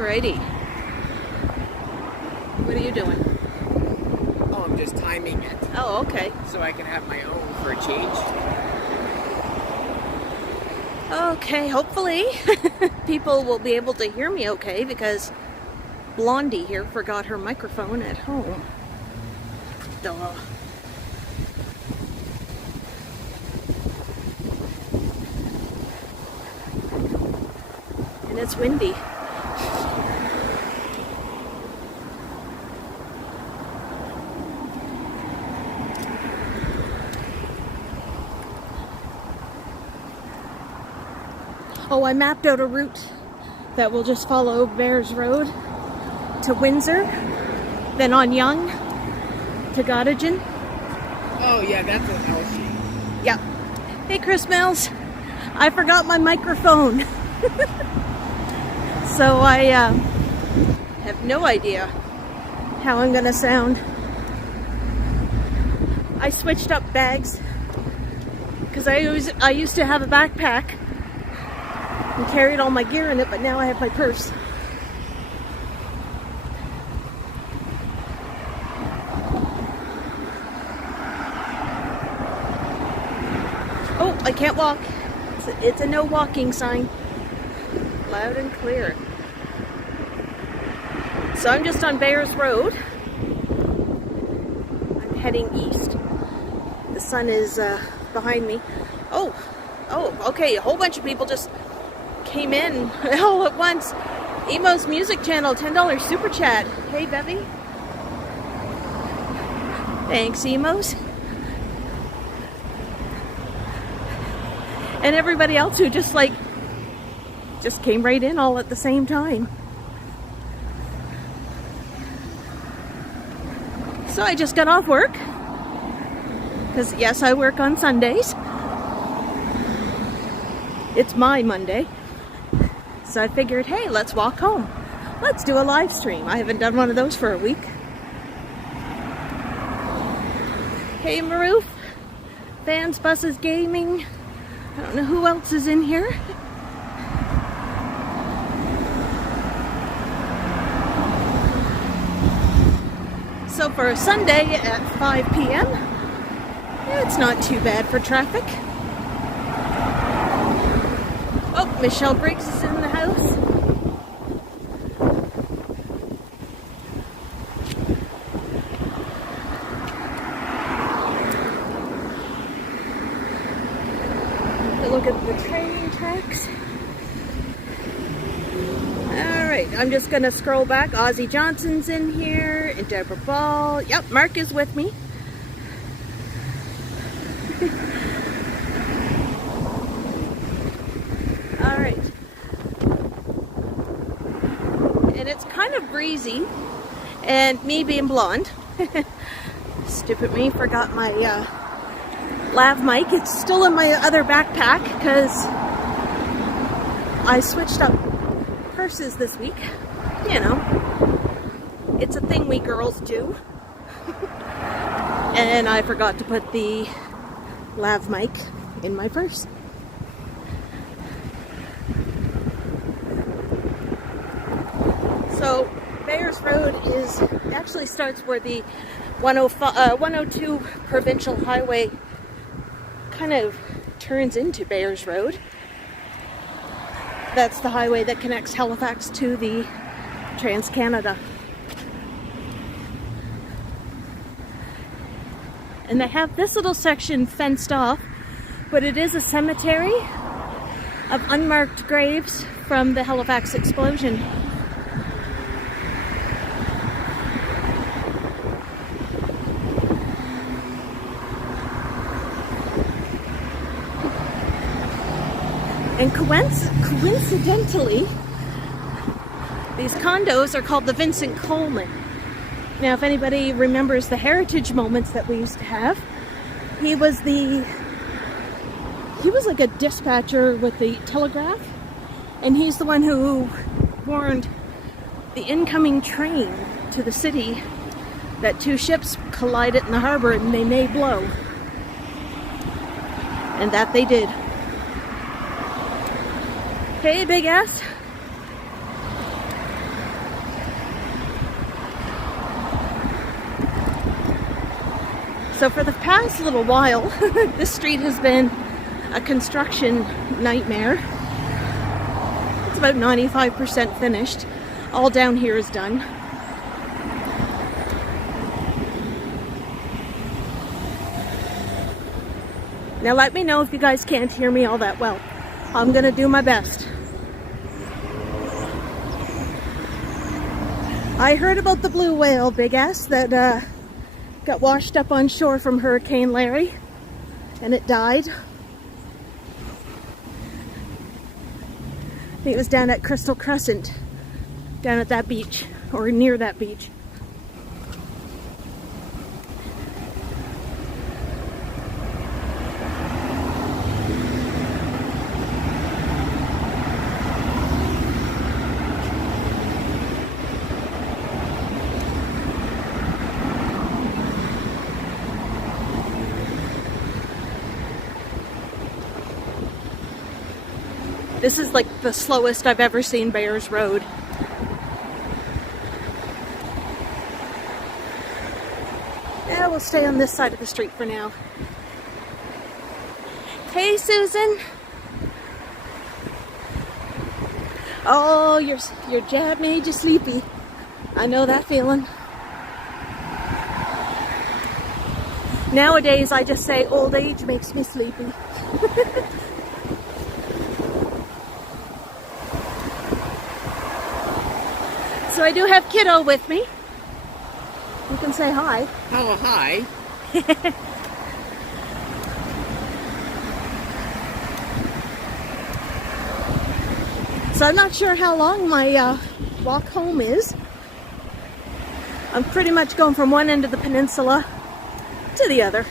Alrighty. What are you doing? Oh, I'm just timing it. Oh, okay. So I can have my own for a change. Okay, hopefully people will be able to hear me okay, because Blondie here forgot her microphone at home. Duh. And it's windy. Oh, I mapped out a route that will just follow Bears Road to Windsor, then on Yonge to Gottingen. Oh yeah, that's an Elsie. Yep. Hey, Chris Mills. I forgot my microphone. So I have no idea how I'm gonna sound. I switched up bags because I used to have a backpack and carried all my gear in it, but now I have my purse. Oh, I can't walk. It's a no walking sign. Loud and clear. So I'm just on Bears Road. I'm heading east. The sun is behind me. Oh, okay. A whole bunch of people just came in all at once. Emo's Music Channel, $10 super chat. Hey, Bevie. Thanks, Emos. And everybody else who just came right in all at the same time. So I just got off work, because yes, I work on Sundays. It's my Monday. So I figured, hey, let's walk home. Let's do a live stream. I haven't done one of those for a week. Hey, Maroof. Fans, Buses Gaming. I don't know who else is in here. So for a Sunday at 5 p.m., it's not too bad for traffic. Oh, Michelle Briggs is in the house. Look at the train tracks. Alright, I'm just going to scroll back. Ozzy Johnson's in here, and Deborah Ball. Yep, Mark is with me. Alright. And it's kind of breezy, and me being blonde. Stupid me, forgot my lav mic. It's still in my other backpack because I switched up purses this week. You know, it's a thing we girls do. And I forgot to put the lav mic in my purse. So Bears Road actually starts where the 102 provincial highway kind of turns into Bears Road. That's the highway that connects Halifax to the Trans-Canada. And they have this little section fenced off, but it is a cemetery of unmarked graves from the Halifax explosion. And coincidentally, these condos are called the Vincent Coleman. Now, if anybody remembers the heritage moments that we used to have, he was like a dispatcher with the Telegraph, and he's the one who warned the incoming train to the city that two ships collided in the harbor and they may blow. And that they did. Hey, big ass. So for the past little while, this street has been a construction nightmare. It's about 95% finished. All down here is done. Now let me know if you guys can't hear me all that well. I'm gonna do my best. I heard about the blue whale, Big S, that got washed up on shore from Hurricane Larry, and it died. I think it was down at Crystal Crescent, down at that beach, or near that beach. This is like the slowest I've ever seen Bears Road. Yeah, we'll stay on this side of the street for now. Hey, Susan. Oh, your jab made you sleepy. I know that feeling. Nowadays, I just say old age makes me sleepy. So I do have Kiddo with me. You can say hi. Oh, hi. So I'm not sure how long my walk home is. I'm pretty much going from one end of the peninsula to the other.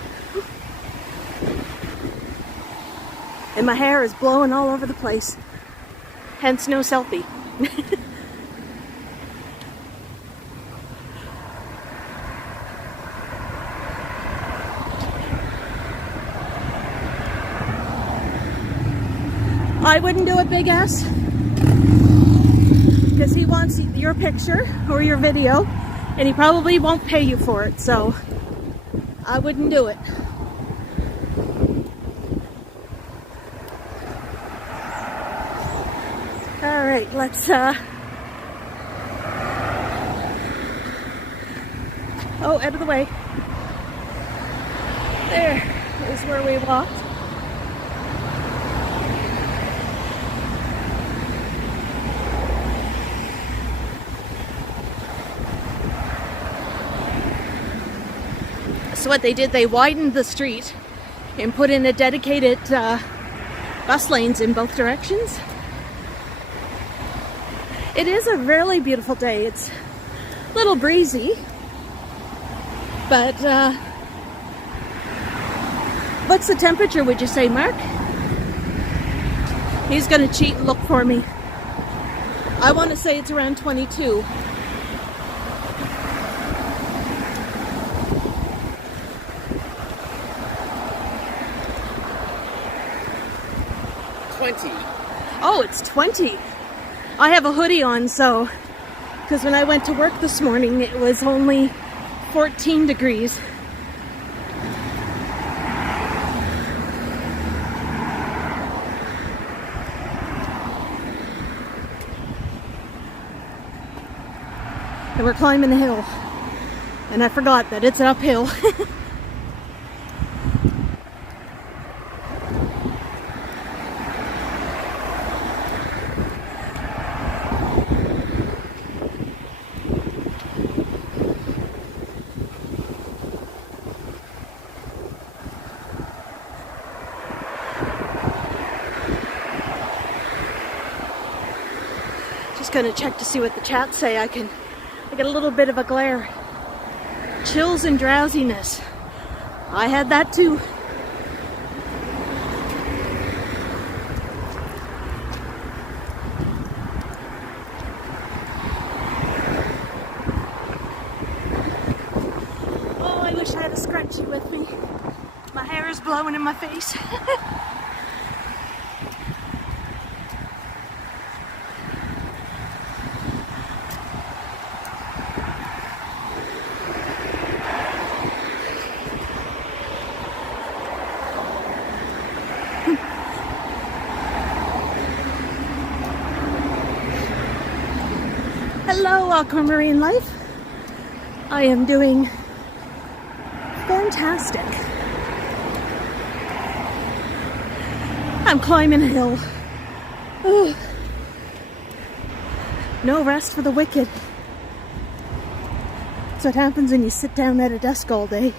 And my hair is blowing all over the place. Hence no selfie. I wouldn't do a Big S because he wants your picture or your video and he probably won't pay you for it, so I wouldn't do it. All right, let's oh, out of the way. There is where we walked. So what they did, they widened the street and put in a dedicated bus lanes in both directions. It is a really beautiful day. It's a little breezy, but what's the temperature, would you say, Mark? He's gonna cheat and look for me. I want to say it's around 22. Oh, it's 20. I have a hoodie on, so, because when I went to work this morning, it was only 14 degrees. And we're climbing the hill. And I forgot that it's uphill. Just gonna check to see what the chat say. I get a little bit of a glare. Chills and drowsiness. I had that too. Oh, I wish I had a scrunchie with me. My hair is blowing in my face. Hello, Aquamarine Life. I am doing fantastic. I'm climbing a hill. Ooh. No rest for the wicked. That's what happens when you sit down at a desk all day.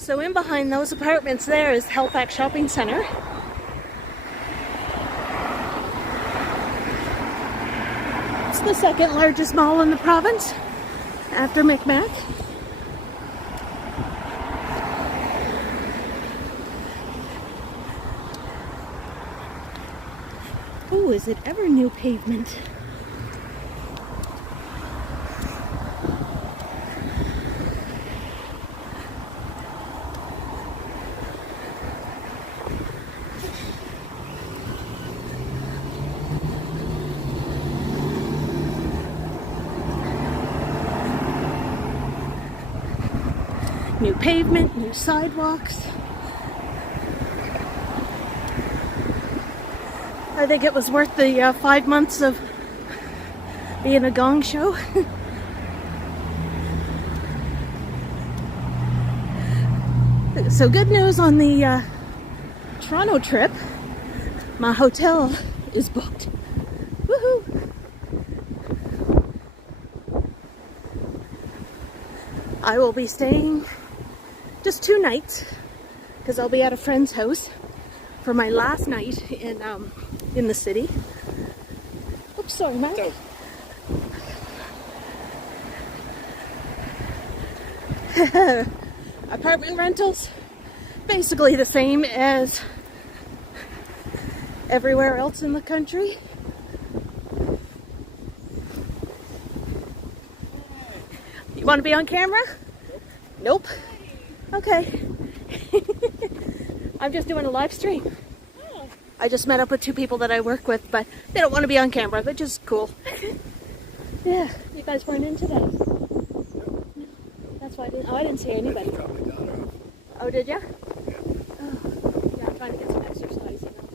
So in behind those apartments there is Halifax Shopping Centre. It's the second largest mall in the province after Micmac. Oh, is it ever new pavement? New pavement, new sidewalks. I think it was worth the 5 months of being a gong show. So good news on the Toronto trip. My hotel is booked. Woohoo! I will be staying just 2 nights because I'll be at a friend's house for my last night in the city. Oops, sorry, Matt. So, Apartment rentals, basically the same as everywhere else in the country. You want to be on camera? Nope. Okay. I'm just doing a live stream. I just met up with 2 people that I work with, but they don't want to be on camera, which is cool. Yeah, you guys weren't in today. No. That's why I didn't see anybody. Oh, did ya? Oh, yeah, I'm trying to get some exercise, you know.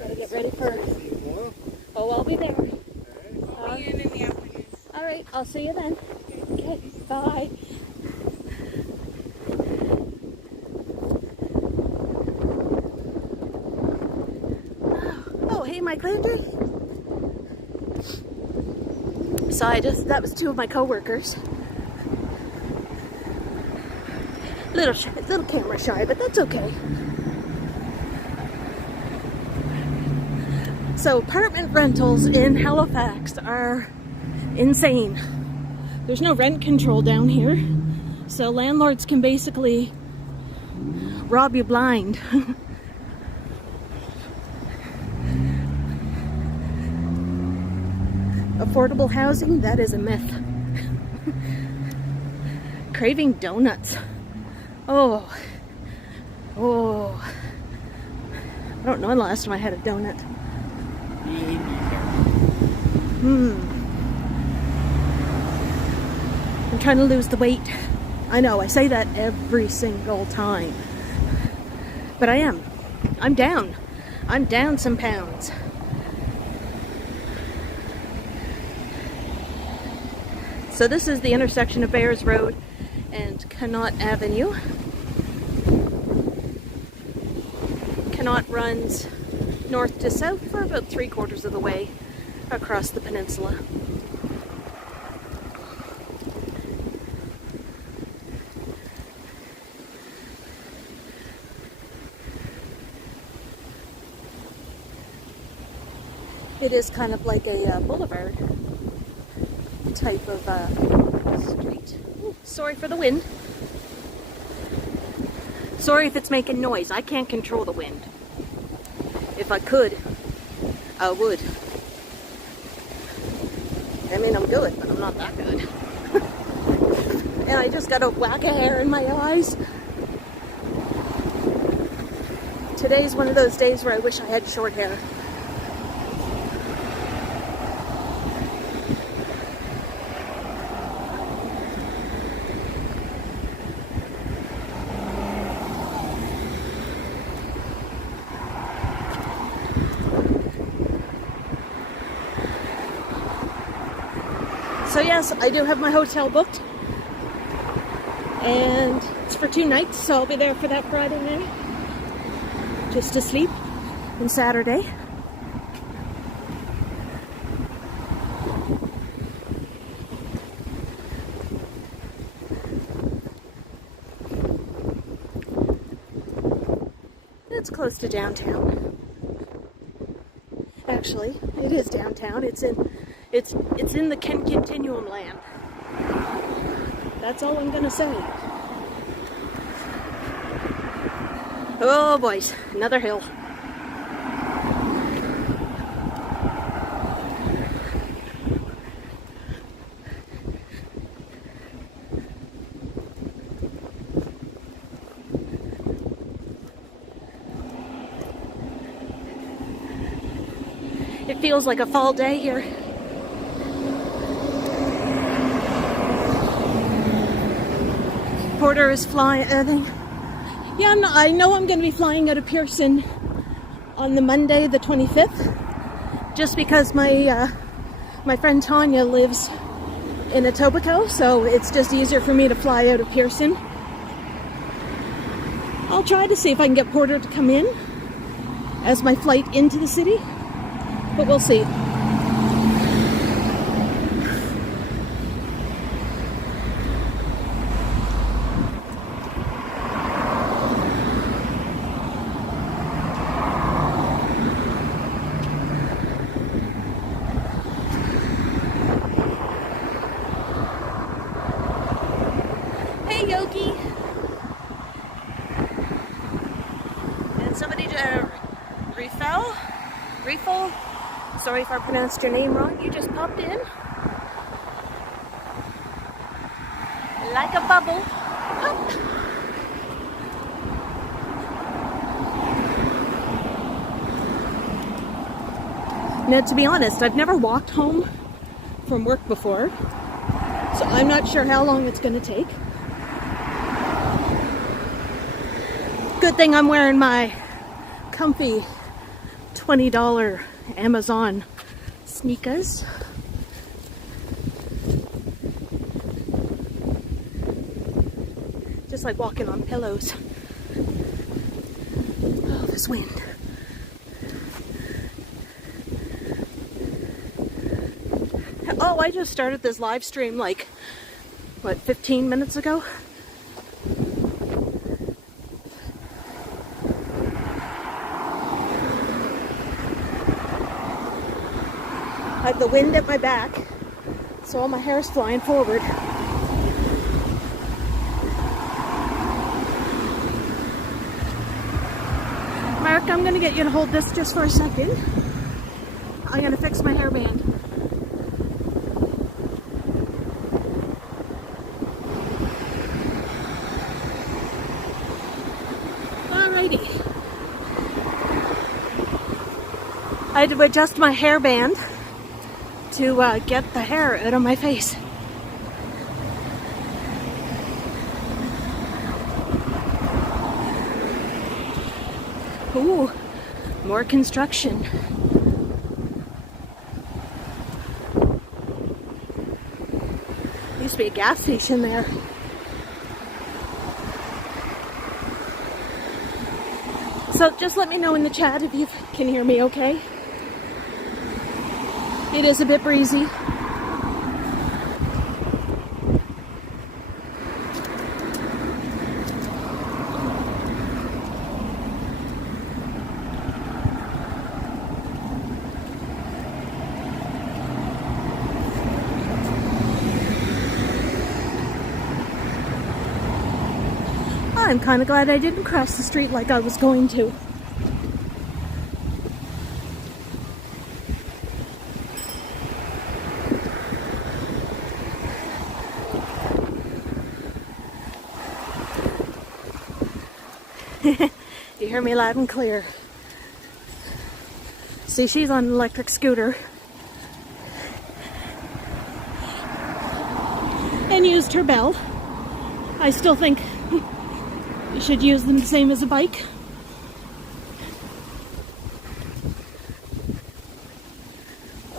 Gotta get ready for... Oh, I'll be there. All right, I'll see you then. Okay, bye. Oh, hey, Mike Landry. So that was 2 of my coworkers. Little camera shy, but that's okay. So apartment rentals in Halifax are insane. There's no rent control down here, so landlords can basically rob you blind. Affordable housing, that is a myth. Craving donuts. Oh. I don't know the last time I had a donut. I'm trying to lose the weight. I know, I say that every single time. But I am. I'm down. I'm down some pounds. So this is the intersection of Bears Road and Connaught Avenue. Connaught runs north to south for about 3/4 of the way across the peninsula. It is kind of like a boulevard type of street. Ooh, sorry for the wind. Sorry if it's making noise. I can't control the wind. If I could, I would. I mean, I'm good, but I'm not that good. And I just got a whack of hair in my eyes. Today's one of those days where I wish I had short hair. So yes, I do have my hotel booked. And it's for 2 nights, so I'll be there for that Friday night. Just to sleep. And Saturday. It's close to downtown. Actually, it is downtown. It's in the continuum land. That's all I'm gonna say. Oh boys, another hill. It feels like a fall day here. Porter is flying, I think. Yeah, I know I'm going to be flying out of Pearson on the Monday, the 25th, just because my friend Tanya lives in Etobicoke, so it's just easier for me to fly out of Pearson. I'll try to see if I can get Porter to come in as my flight into the city, but we'll see. Yogi. And somebody Refill, sorry if I pronounced your name wrong, you just popped in. Like a bubble. Pop. Now, to be honest, I've never walked home from work before, so I'm not sure how long it's going to take. Good thing I'm wearing my comfy $20 Amazon sneakers. Just like walking on pillows. Oh, this wind. Oh, I just started this live stream like, what, 15 minutes ago? I have the wind at my back, so all my hair is flying forward. Mark, I'm going to get you to hold this just for a second. I'm going to fix my hairband. Alrighty. I had to adjust my hairband to get the hair out of my face. Ooh, more construction. Used to be a gas station there. So just let me know in the chat if you can hear me okay. It is a bit breezy. I'm kind of glad I didn't cross the street like I was going to. You hear me loud and clear. See, she's on an electric scooter. And used her bell. I still think you should use them the same as a bike.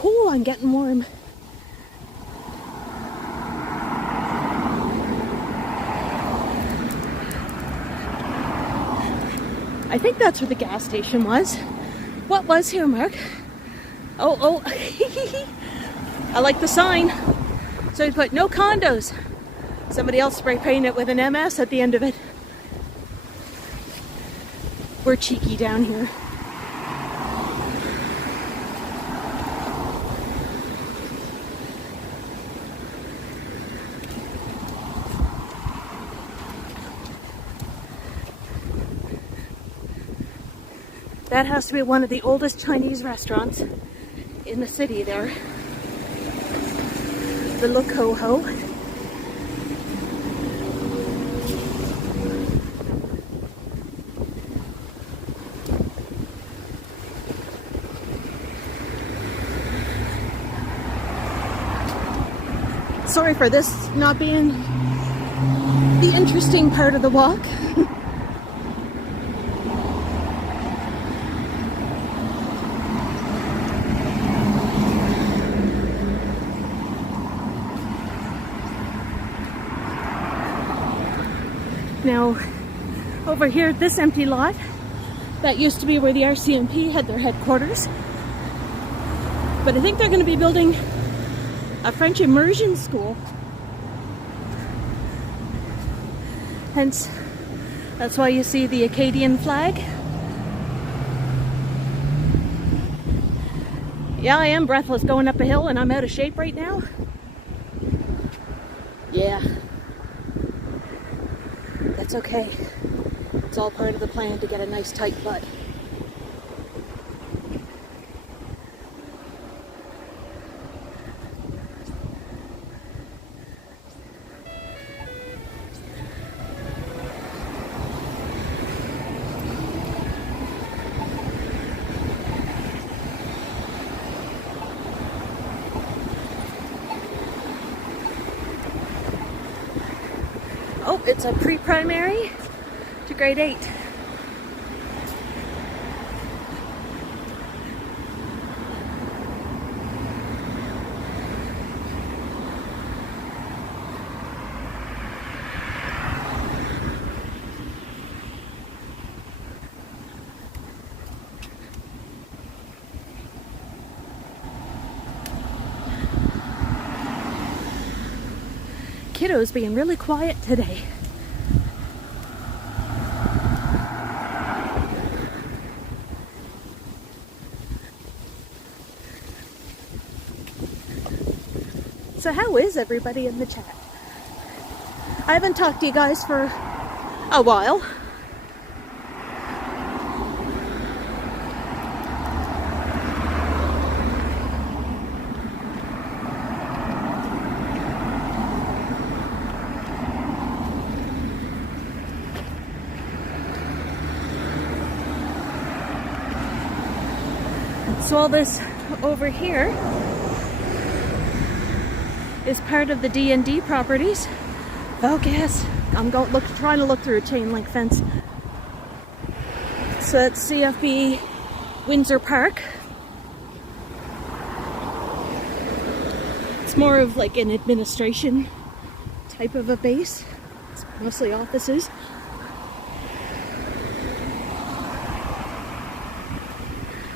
Oh, I'm getting warm. I think that's where the gas station was. What was here, Mark? Oh. I like the sign. So he put no condos. Somebody else spray painted it with an MS at the end of it. We're cheeky down here. That has to be one of the oldest Chinese restaurants in the city there. The Le Coho. Sorry for this not being the interesting part of the walk. Now, over here at this empty lot, that used to be where the RCMP had their headquarters. But I think they're going to be building a French immersion school. Hence, that's why you see the Acadian flag. Yeah, I am breathless going up a hill and I'm out of shape right now. Yeah. That's okay. It's all part of the plan to get a nice tight butt. Oh, it's a pre-primary to grade 8. Kiddo's being really quiet today. So how is everybody in the chat? I haven't talked to you guys for a while. So all this over here is part of the D&D properties. Focus. I'm trying to look through a chain link fence. So it's CFB Windsor Park. It's more of like an administration type of a base. It's mostly offices.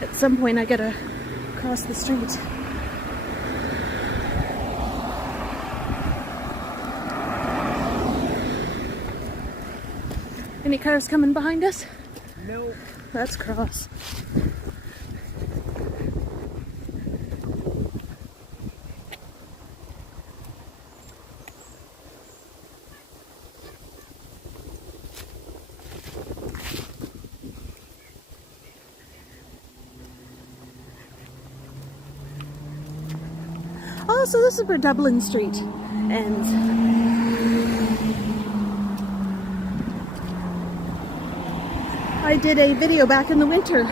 At some point I gotta cross the street. Any cars coming behind us? No. That's cross. Oh, so this is where Dublin Street ends. I did a video back in the winter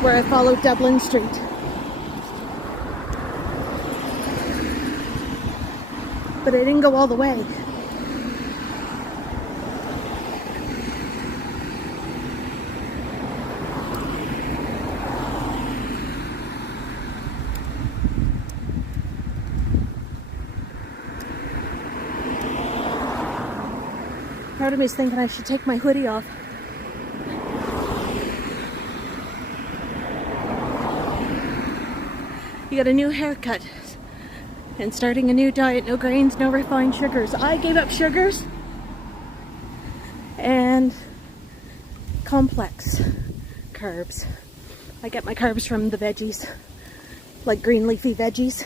where I followed Dublin Street. But I didn't go all the way. Part of me is thinking I should take my hoodie off. You got a new haircut and starting a new diet. No grains, no refined sugars. I gave up sugars and complex carbs. I get my carbs from the veggies, like green leafy veggies.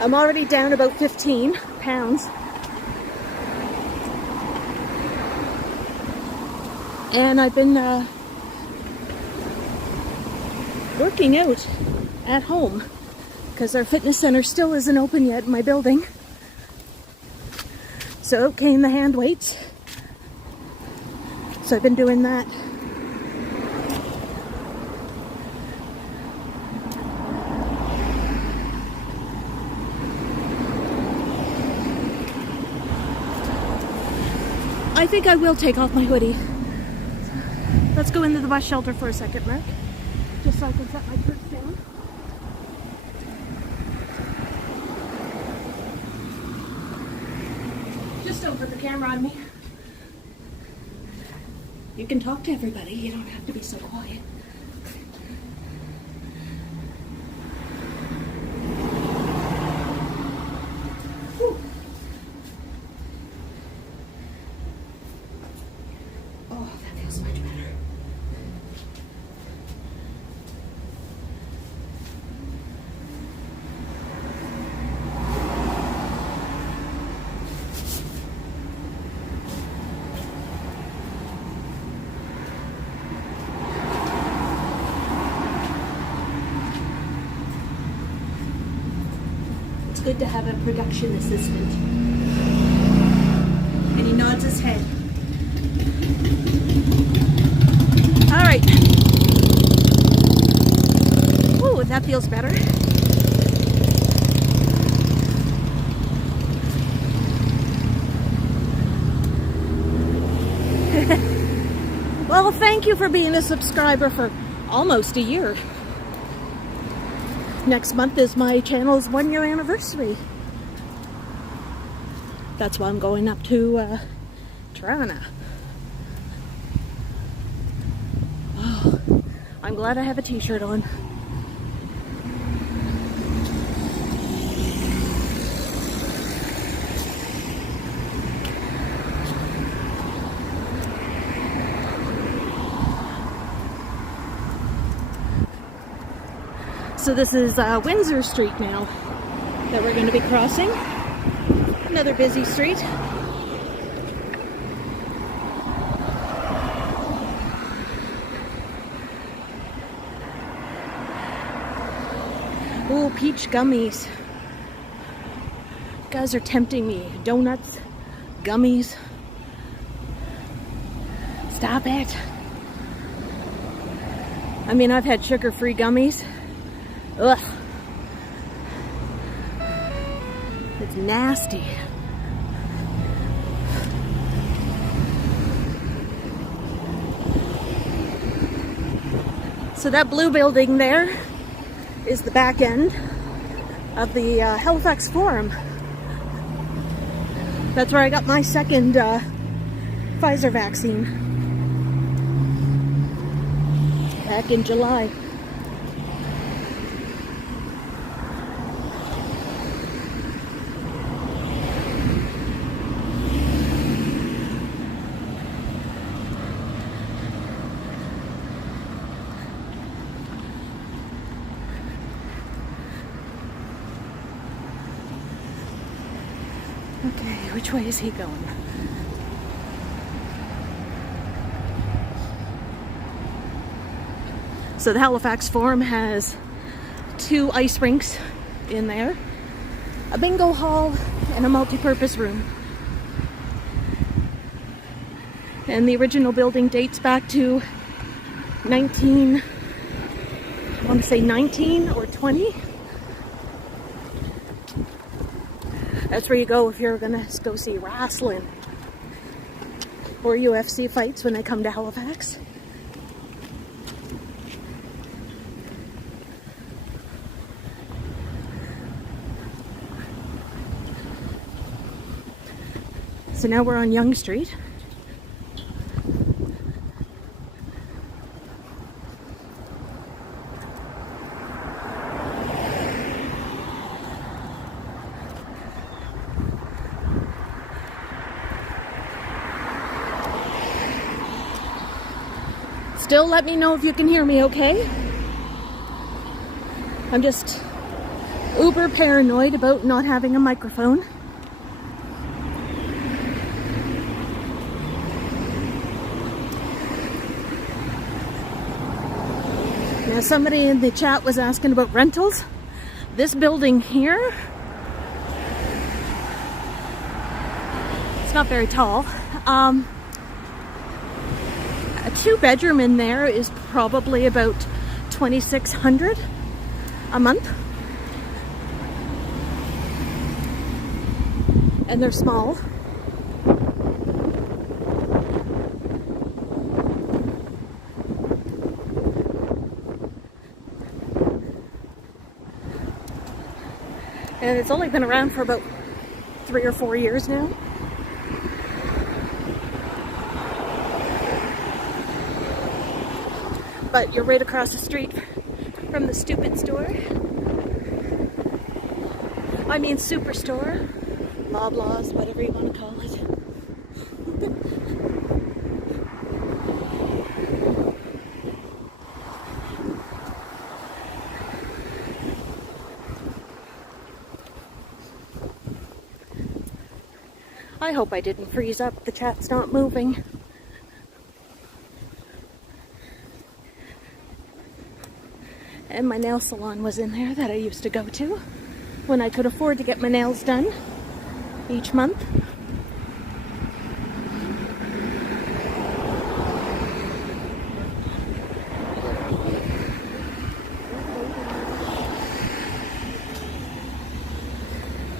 I'm already down about 15 pounds. And I've been working out at home because our fitness center still isn't open yet in my building. So out came the hand weights. So I've been doing that. I think I will take off my hoodie. Let's go into the bus shelter for a second, Mark. Just so I can set my purse down. Just don't put the camera on me. You can talk to everybody. You don't have to be so quiet. Whew. Oh, that feels much better. It's good to have a production assistant. And he nods his head. All right. Ooh, that feels better. Well, thank you for being a subscriber for almost a year. Next month is my channel's 1-year anniversary. That's why I'm going up to Toronto. Oh, I'm glad I have a t-shirt on. So this is Windsor Street now that we're going to be crossing. Another busy street. Ooh, peach gummies. You guys are tempting me. Donuts, gummies. Stop it. I mean, I've had sugar-free gummies. Ugh. It's nasty. So that blue building there is the back end of the Halifax Forum. That's where I got my second Pfizer vaccine back in July. Okay, which way is he going? So the Halifax Forum has 2 ice rinks in there. a bingo hall, and a multi-purpose room. And the original building dates back to 19 or 20. That's where you go if you're gonna go see wrestling or UFC fights when they come to Halifax. So now we're on Yonge Street. Still let me know if you can hear me okay. I'm just uber paranoid about not having a microphone. Now somebody in the chat was asking about rentals. This building here, it's not very tall. A 2-bedroom in there is probably about $2,600 a month. And they're small. And it's only been around for about 3 or 4 years now. But you're right across the street from the stupid store. I mean superstore, Lovelies, whatever you want to call it. I hope I didn't freeze up. The chat's not moving. And my nail salon was in there that I used to go to when I could afford to get my nails done each month.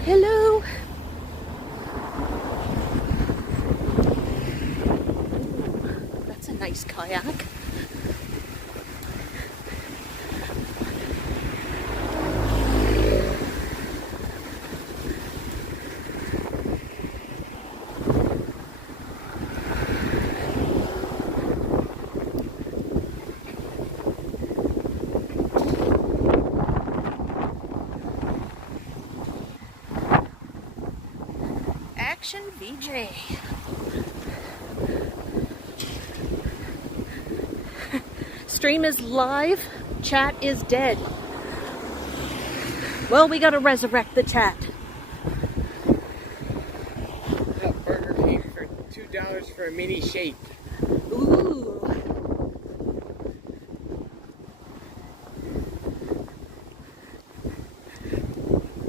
Hello. That's a nice kayak. VJ. Stream is live, chat is dead. Well, we gotta resurrect the chat. Burger King for $2 for a mini shake. Ooh.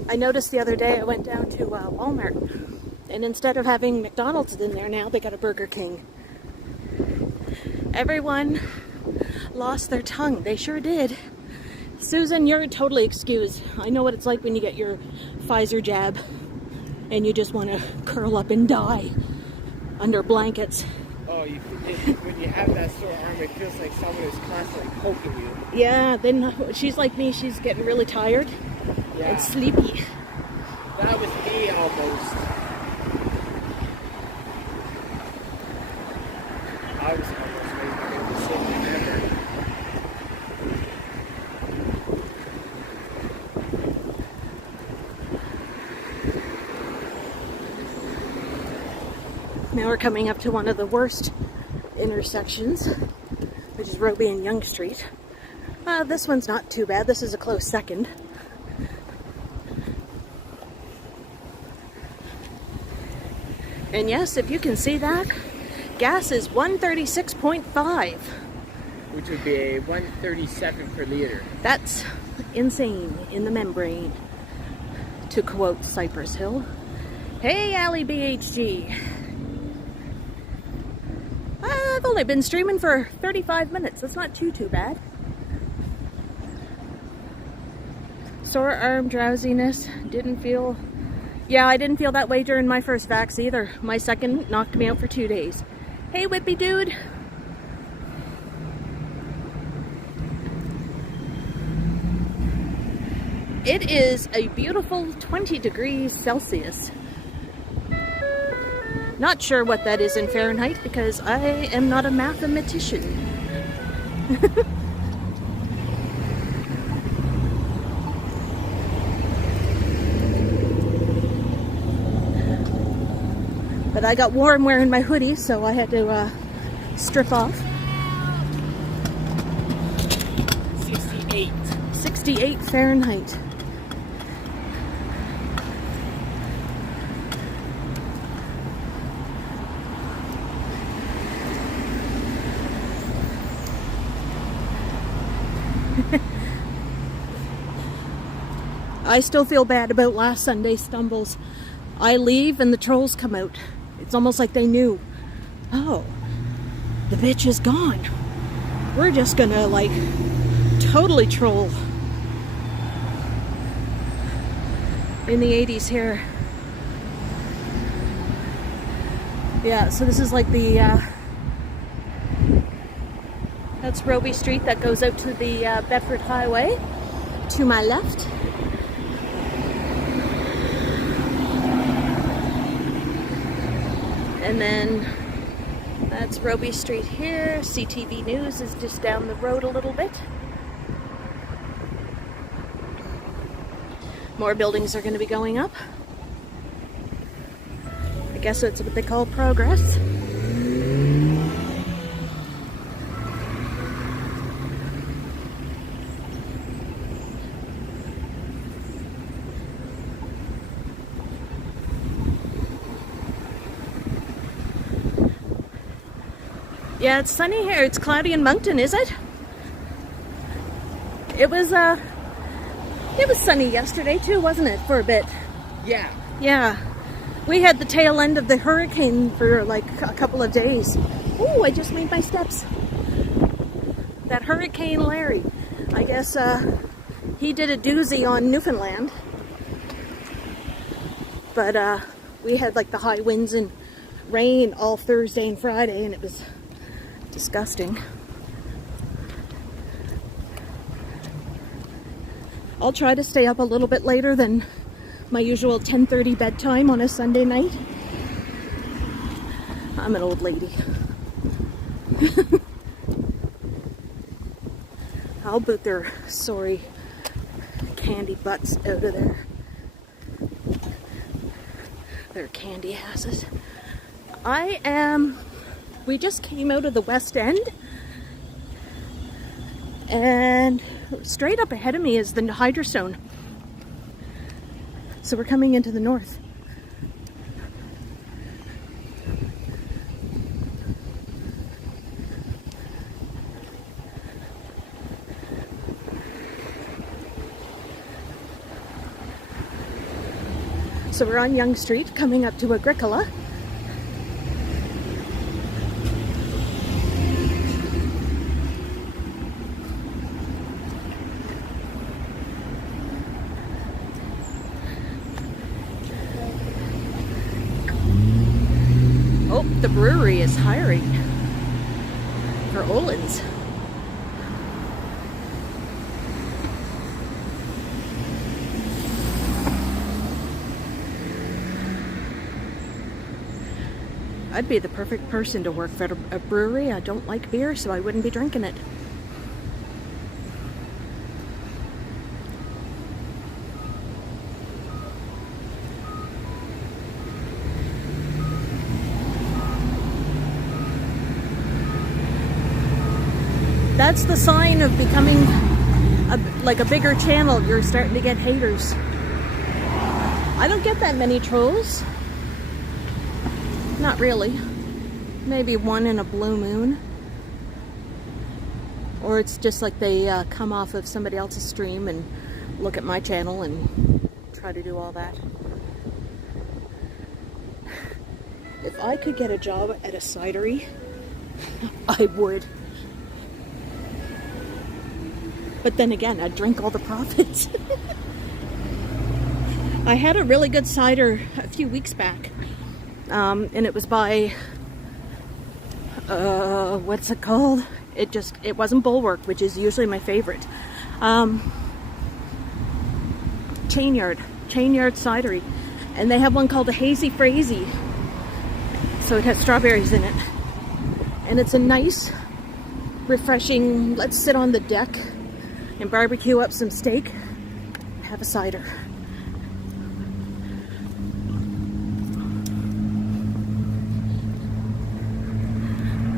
I noticed the other day I went down to Walmart. And instead of having McDonald's in there now, they got a Burger King. Everyone lost their tongue. They sure did. Susan, you're totally excused. I know what it's like when you get your Pfizer jab and you just want to curl up and die under blankets. Oh, when you have that sore arm, it feels like someone is constantly poking you. Yeah, then she's like me. She's getting really tired and sleepy. That was me almost. I was almost ready to go to sleep ever. Now we're coming up to one of the worst intersections, which is Roby and Yonge Street. This one's not too bad. This is a close second. And yes, if you can see that, gas is 136.5. Which would be a 137 per liter. That's insane in the membrane. to quote Cypress Hill. Hey, Allie BHG. I've only been streaming for 35 minutes. That's not too bad. Sore arm, drowsiness, didn't feel... Yeah, I didn't feel that way during my first vax either. My second knocked me out for 2 days. Hey, Whippy dude. It is a beautiful 20 degrees Celsius. Not sure what that is in Fahrenheit because I am not a mathematician. But I got warm wearing my hoodie, so I had to strip off. 68. 68 Fahrenheit. I still feel bad about last Sunday's stumbles. I leave and the trolls come out. It's almost like they knew. Oh, the bitch is gone. We're just gonna like totally troll. In the 80s here. Yeah, so this is like the that's Roby Street that goes out to the Bedford Highway to my left. And then that's Roby Street here. CTV News is just down the road a little bit. More buildings are going to be going up. I guess that's what they call progress. Yeah, it's sunny here. It's cloudy in Moncton, is it? It was sunny yesterday too, wasn't it, for a bit? Yeah. Yeah. We had the tail end of the hurricane for like a couple of days. Ooh, I just made my steps. That Hurricane Larry. I guess he did a doozy on Newfoundland. But we had like the high winds and rain all Thursday and Friday, and it was disgusting. I'll try to stay up a little bit later than my usual 10:30 bedtime on a Sunday night. I'm an old lady. I'll boot their sorry candy butts out of there. Their candy asses. We just came out of the West End, and straight up ahead of me is the Hydrostone. So we're coming into the north. So we're on Yonge Street coming up to Agricola. Oh, the brewery is hiring for Olin's. I'd be the perfect person to work for a brewery. I don't like beer, so I wouldn't be drinking it. That's the sign of becoming like a bigger channel. You're starting to get haters. I don't get that many trolls. Not really. Maybe one in a blue moon. Or it's just like they come off of somebody else's stream and look at my channel and try try to do all that. If I could get a job at a cidery, I would. But then again, I'd drink all the profits. I had a really good cider a few weeks back. And it was by, what's it called? It wasn't Bulwark, which is usually my favorite. Chainyard Cidery. And they have one called a Hazy Frazee. So it has strawberries in it. And it's a nice, refreshing, let's sit on the deck and barbecue up some steak, have a cider.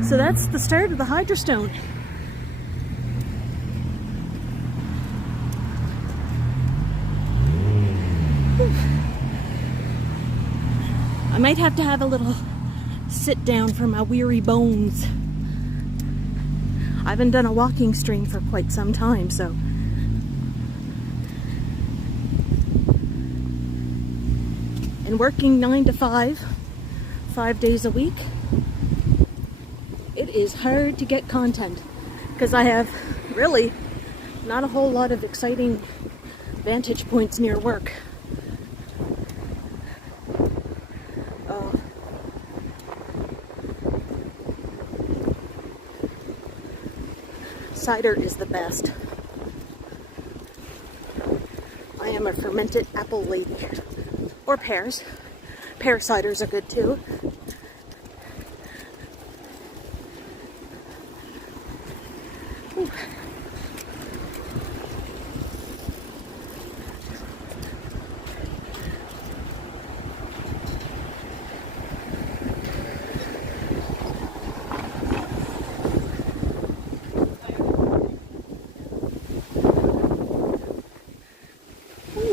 So that's the start of the Hydrostone. I might have to have a little sit down for my weary bones. I haven't done a walking stream for quite some time, so. And working 9 to 5, 5 days a week, it is hard to get content because I have really not a whole lot of exciting vantage points near work. Cider is the best. I am a fermented apple lady. Or pears. Pear ciders are good too. Ooh.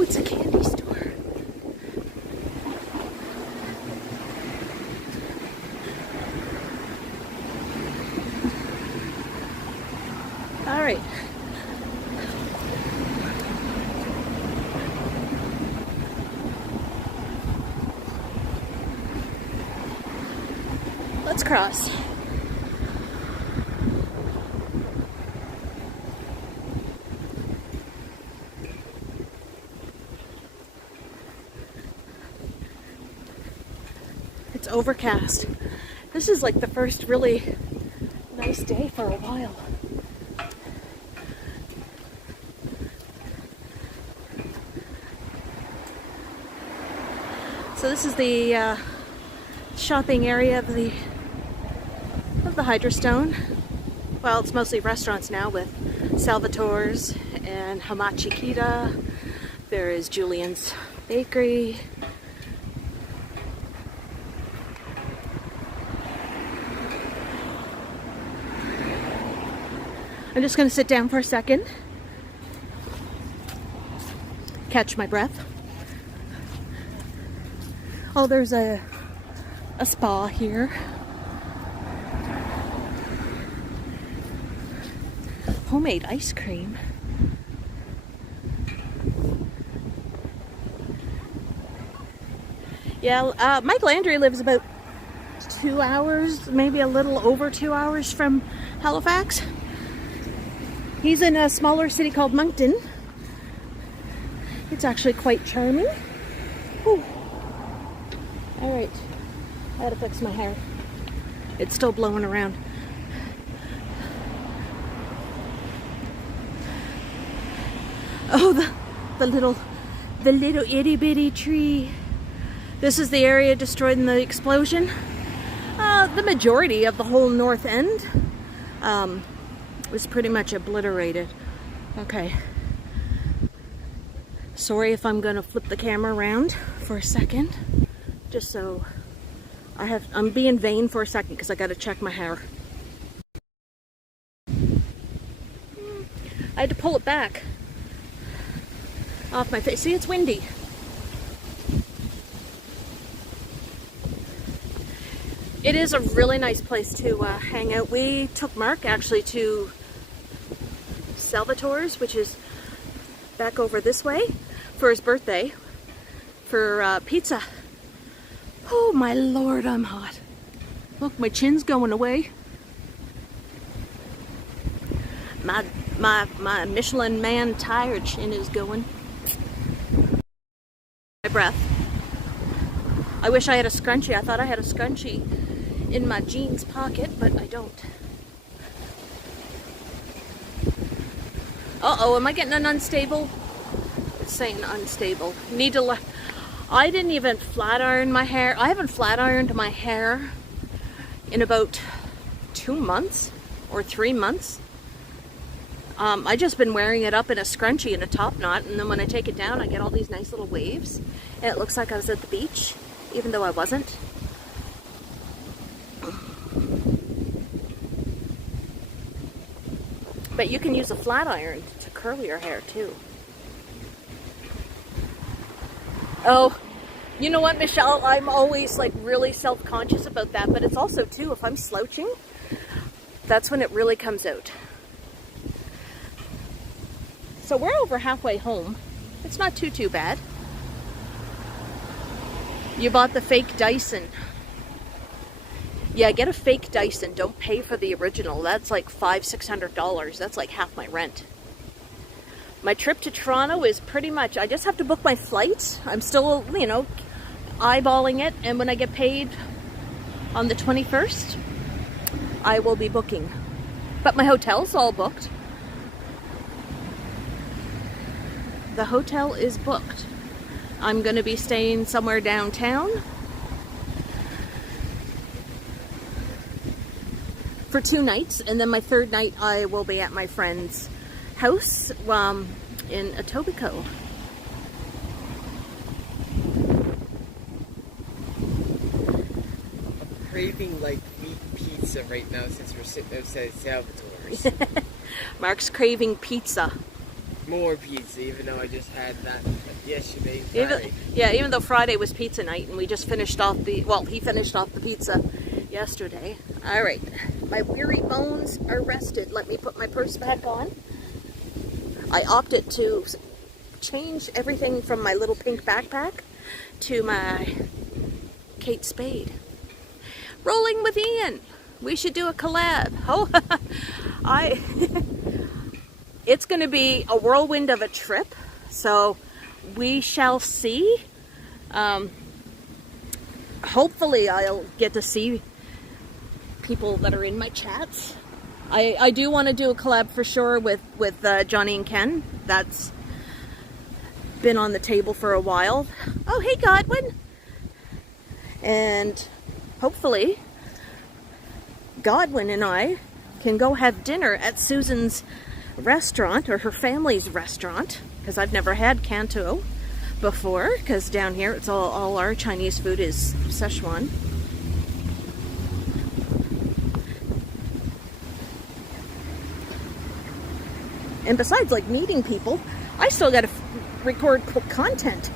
It's a candy store. All right. Let's cross. It's overcast. This is like the first really nice day for a while. So this is the shopping area of the Hydrostone. Well, it's mostly restaurants now with Salvatore's and Hamachi Kita. There is Julian's Bakery. I'm just going to sit down for a second, catch my breath. Oh, there's a spa here. Homemade ice cream. Yeah, Mike Landry lives about 2 hours, maybe a little over 2 hours from Halifax. He's in a smaller city called Moncton. It's actually quite charming. Whew. All right, I had to fix my hair. It's still blowing around. Oh, the little itty bitty tree. This is the area destroyed in the explosion. The majority of the whole north end was pretty much obliterated. Okay. Sorry if I'm gonna flip the camera around for a second, just so I'm being vain for a second because I gotta check my hair. I had to pull it back off my face. See, it's windy. It is a really nice place to hang out. We took Mark actually to Salvatore's, which is back over this way, for his birthday. for pizza. Oh my Lord, I'm hot. Look, my chin's going away. My Michelin man tire chin is going. My breath. I wish I had a scrunchie. I thought I had a scrunchie in my jeans pocket, but I don't. Uh-oh, am I getting an unstable? It's saying unstable. Need to I didn't even flat iron my hair. I haven't flat ironed my hair in about 2 months or 3 months. I just been wearing it up in a scrunchie and a top knot, and then when I take it down I get all these nice little waves and it looks like I was at the beach, even though I wasn't. But you can use a flat iron to curl your hair too. Oh, you know what, Michelle? I'm always like really self-conscious about that, but it's also too, if I'm slouching, that's when it really comes out. So we're over halfway home. It's not too bad. You bought the fake Dyson. Yeah, get a fake Dyson. Don't pay for the original. That's like $500-600. That's like half my rent. My trip to Toronto is pretty much, I just have to book my flight. I'm still, you know, eyeballing it. And when I get paid on the 21st, I will be booking. But my hotel's all booked. The hotel is booked. I'm going to be staying somewhere downtown for 2 nights, and then my 3rd night I will be at my friend's house in Etobicoke. I'm craving like meat pizza right now since we're sitting outside Salvatore's. Mark's craving pizza. More pizza, even though I just had that yesterday, Friday. Even though Friday was pizza night and we just finished off the, well, he finished off the pizza yesterday. All right, my weary bones are rested. Let me put my purse back on. I opted to change everything from my little pink backpack to my Kate Spade. Rolling with Ian. We should do a collab. Oh, it's going to be a whirlwind of a trip, so we shall see. Hopefully I'll get to see people that are in my chats. I do want to do a collab for sure with Johnny and Ken. That's been on the table for a while. Oh, hey Godwin! And hopefully Godwin and I can go have dinner at Susan's restaurant, or her family's restaurant, because I've never had Canto before, because down here it's all our Chinese food is Szechuan. And besides like meeting people, I still got to record content.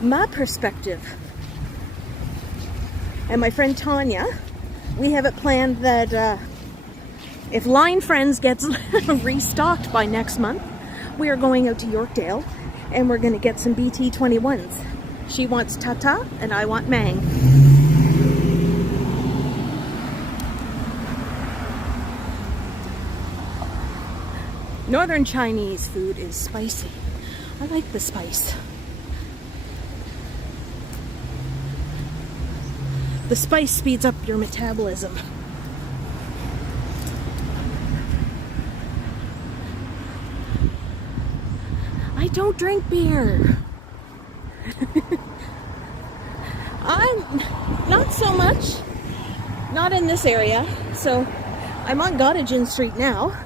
My perspective. And my friend Tanya, we have it planned that if Line Friends gets restocked by next month, we are going out to Yorkdale and we're going to get some BT21s. She wants Tata and I want Mang. Northern Chinese food is spicy. I like the spice. The spice speeds up your metabolism. I don't drink beer. I'm not so much. Not in this area. So I'm on Gottingen Street now.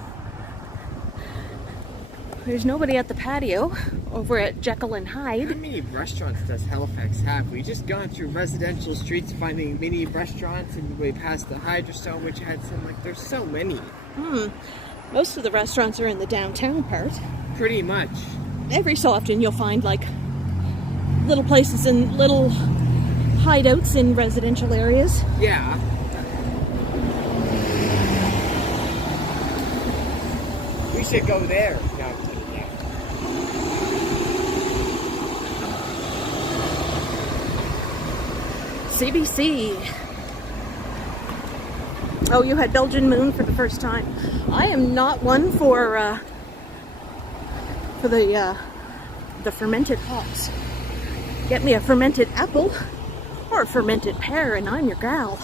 There's nobody at the patio over at Jekyll and Hyde. How many restaurants does Halifax have? We just gone through residential streets finding mini restaurants, and we passed the Hydrostone, which had some, like, there's so many. Most of the restaurants are in the downtown part. Pretty much. Every so often you'll find like little places and little hideouts in residential areas. Yeah. We should go there. No, yeah. CBC. Oh, you had Belgian Moon for the first time. I am not one for the fermented hops. Get me a fermented apple or a fermented pear and I'm your gal.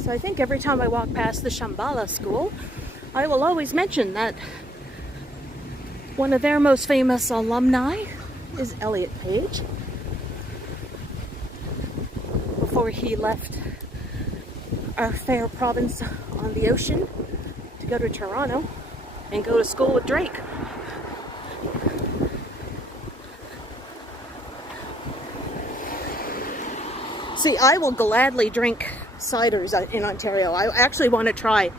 So I think every time I walk past the Shambhala school, I will always mention that one of their most famous alumni is Elliot Page. Before he left our fair province on the ocean to go to Toronto and go to school with Drake. See, I will gladly drink ciders in Ontario. I actually want to try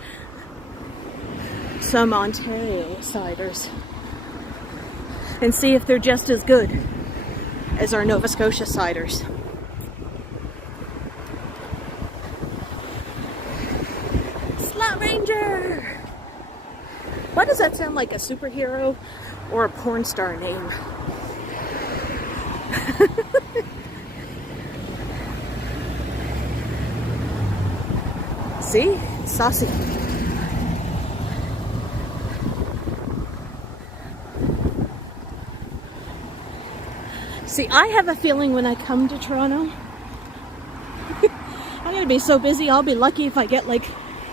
some Ontario ciders and see if they're just as good as our Nova Scotia ciders. Slot Ranger! Why does that sound like a superhero or a porn star name? See? Saucy. See, I have a feeling when I come to Toronto, I'm going to be so busy, I'll be lucky if I get like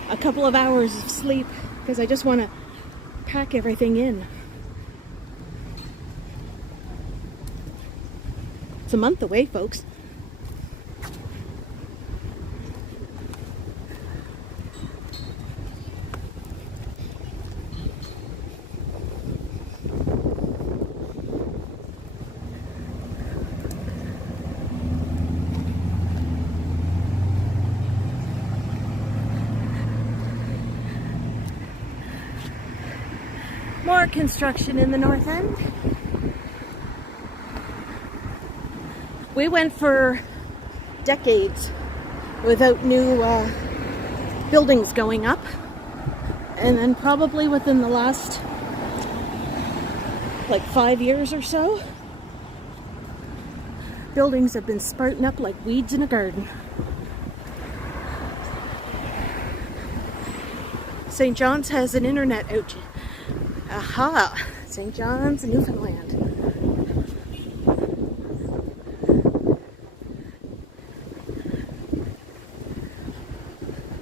a couple of hours of sleep because I just want to pack everything in. It's a month away, folks. More construction in the North End. We went for decades without new buildings going up, and then probably within the last like 5 years or so, buildings have been sprouting up like weeds in a garden. St. John's has an internet outage. Aha! St. John's, Newfoundland.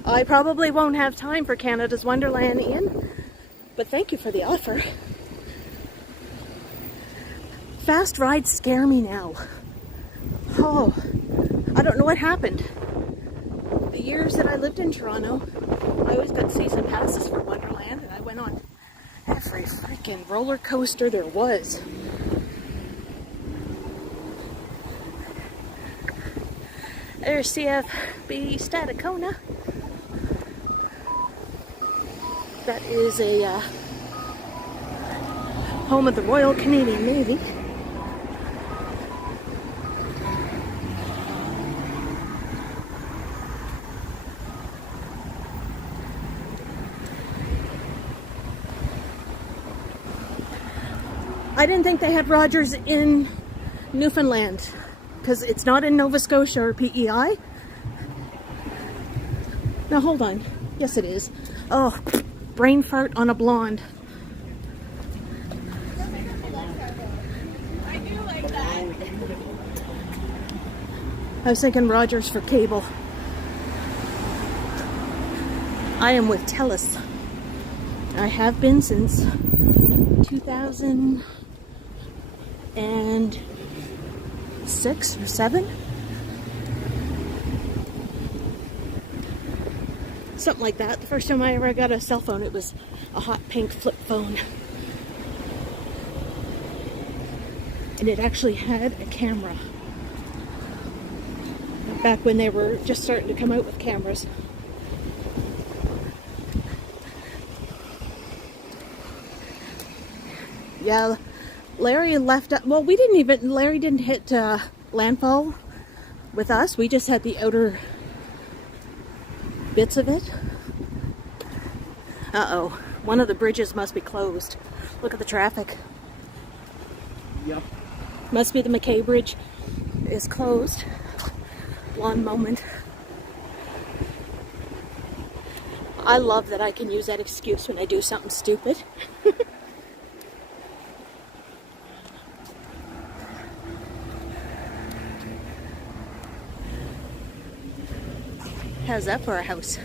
I probably won't have time for Canada's Wonderland, Ian, but thank you for the offer. Fast rides scare me now. Oh, I don't know what happened. The years that I lived in Toronto, I always got season passes for Wonderland, and I went on every freaking roller coaster there was. There's CFB Stadacona. That is a home of the Royal Canadian Navy. I didn't think they had Rogers in Newfoundland because it's not in Nova Scotia or PEI. Now hold on. Yes, it is. Oh, brain fart on a blonde. I do like that. I was thinking Rogers for cable. I am with TELUS. I have been since 2006 or 7. Something like that. The first time I ever got a cell phone, it was a hot pink flip phone. And it actually had a camera. Back when they were just starting to come out with cameras. Yeah, Larry left. Well, Larry didn't hit landfall with us. We just had the outer bits of it. Uh-oh, one of the bridges must be closed. Look at the traffic. Yep. Must be the McKay Bridge is closed. Blonde moment. I love that I can use that excuse when I do something stupid. How's that for a house?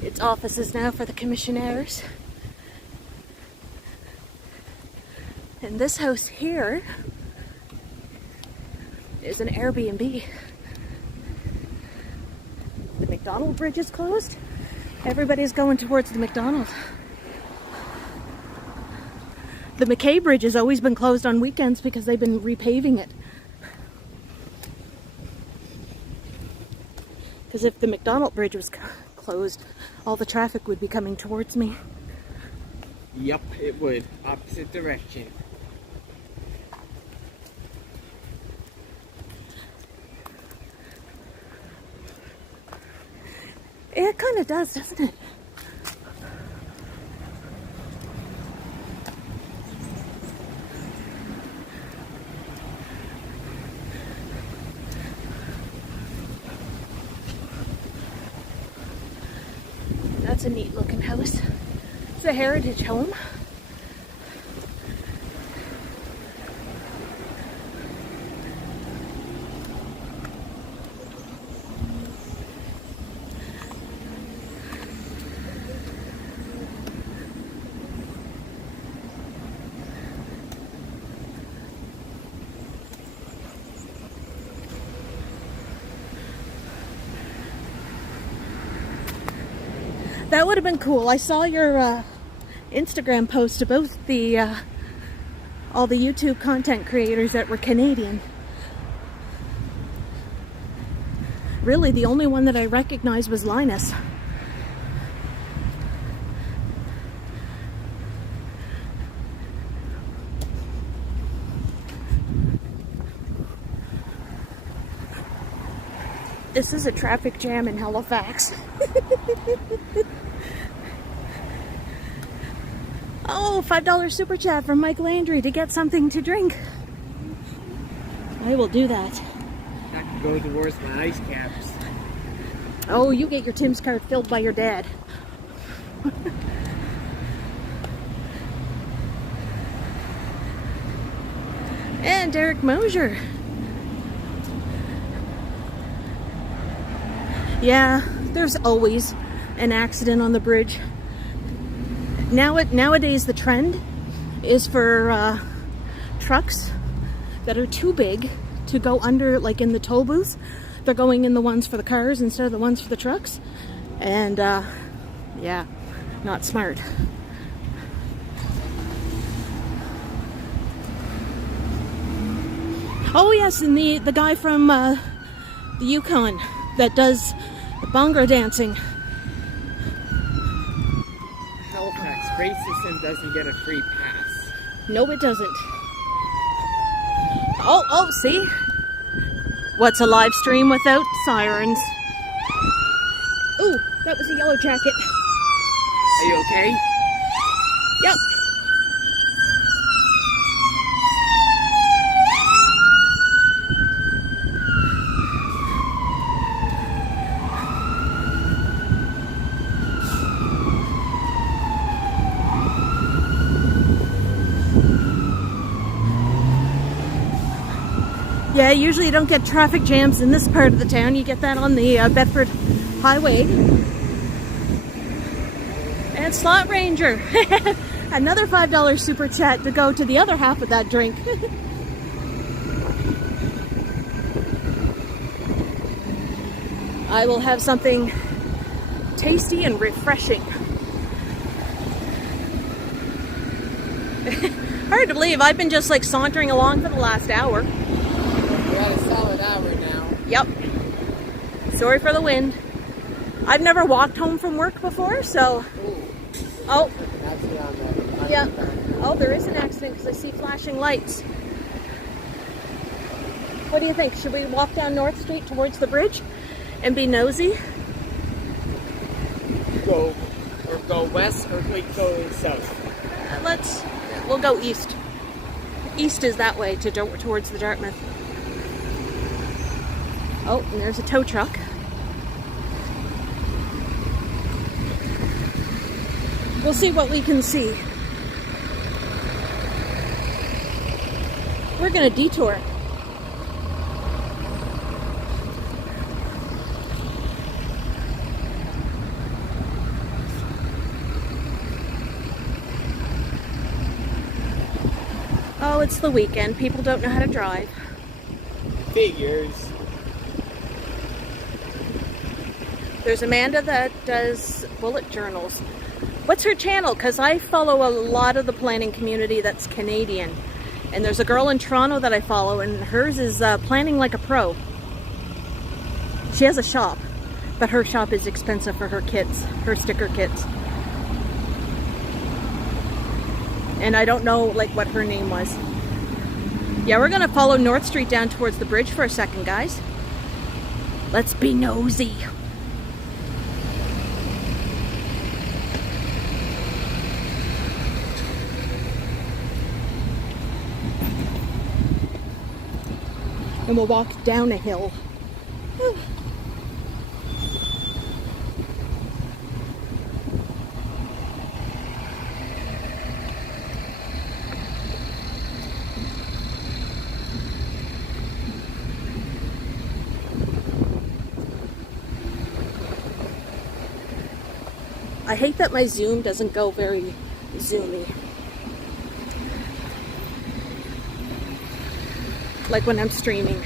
It's offices now for the commissionaires. And this house here is an Airbnb. The McDonald Bridge is closed. Everybody's going towards the McDonald. The McKay Bridge has always been closed on weekends because they've been repaving it. Because if the McDonald Bridge was closed, all the traffic would be coming towards me. Yep, it would. Opposite direction. It kind of does, doesn't it? That's a neat looking house. It's a heritage home. That would have been cool. I saw your Instagram post about the all the YouTube content creators that were Canadian. Really, the only one that I recognized was Linus. This is a traffic jam in Halifax. Oh, $5 super chat from Mike Landry to get something to drink. I will do that. That could go towards my ice caps. Oh, you get your Tim's card filled by your dad. And Derek Mosier. Yeah, there's always an accident on the bridge. Nowadays the trend is for trucks that are too big to go under, like in the toll booths. They're going in the ones for the cars instead of the ones for the trucks. And yeah, not smart. Oh yes, and the guy from the Yukon that does bongo dancing. Halifax racism doesn't get a free pass. No, it doesn't. Oh, see? What's a live stream without sirens? Ooh, that was a yellow jacket. Are you okay? Yep. Yeah, usually you don't get traffic jams in this part of the town. You get that on the Bedford Highway. And Slot Ranger. Another $5 super chat to go to the other half of that drink. I will have something tasty and refreshing. Hard to believe, I've been just like sauntering along for the last hour. We're at a solid hour now. Yep. Sorry for the wind. I've never walked home from work before, so... Ooh. Oh. Accident on the... Yeah. Oh, there is an accident because I see flashing lights. What do you think? Should we walk down North Street towards the bridge and be nosy? Go west or go south? We'll go east. East is that way towards the Dartmouth. Oh, and there's a tow truck. We'll see what we can see. We're gonna detour. Oh, it's the weekend. People don't know how to drive. Figures. There's Amanda that does bullet journals. What's her channel? Because I follow a lot of the planning community that's Canadian. And there's a girl in Toronto that I follow, and hers is planning like a pro. She has a shop, but her shop is expensive for her kits, her sticker kits. And I don't know like what her name was. Yeah, we're gonna follow North Street down towards the bridge for a second, guys. Let's be nosy. And we'll walk down a hill. I hate that my zoom doesn't go very zoomy. Like when I'm streaming.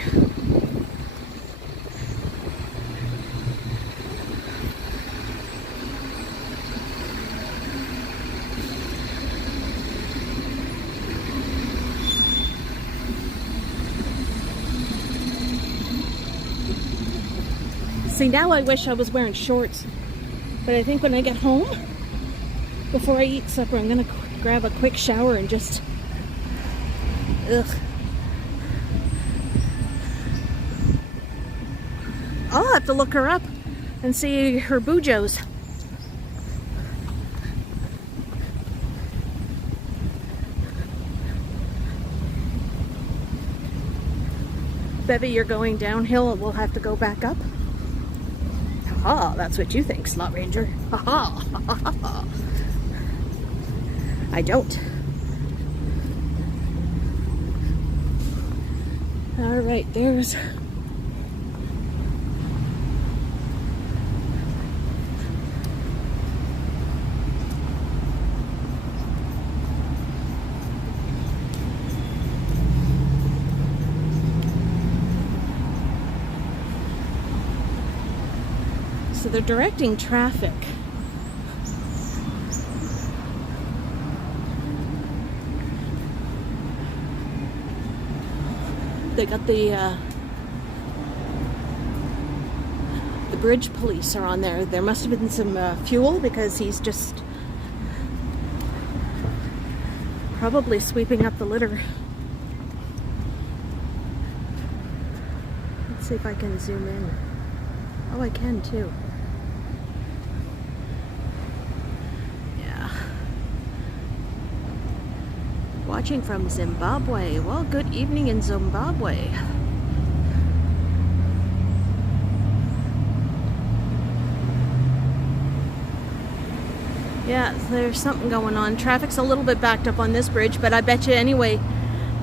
See, now I wish I was wearing shorts. But I think when I get home, before I eat supper, I'm gonna grab a quick shower and just... Ugh. I'll have to look her up and see her boojos. Bevie, you're going downhill and we'll have to go back up? Aha, that's what you think, Slot Ranger. Aha. I don't. Alright, there's... So they're directing traffic. They got the bridge police are on there. There must have been some fuel because he's just probably sweeping up the litter. Let's see if I can zoom in. Oh, I can too. Watching from Zimbabwe. Well, good evening in Zimbabwe. Yeah, there's something going on. Traffic's a little bit backed up on this bridge, but I bet you anyway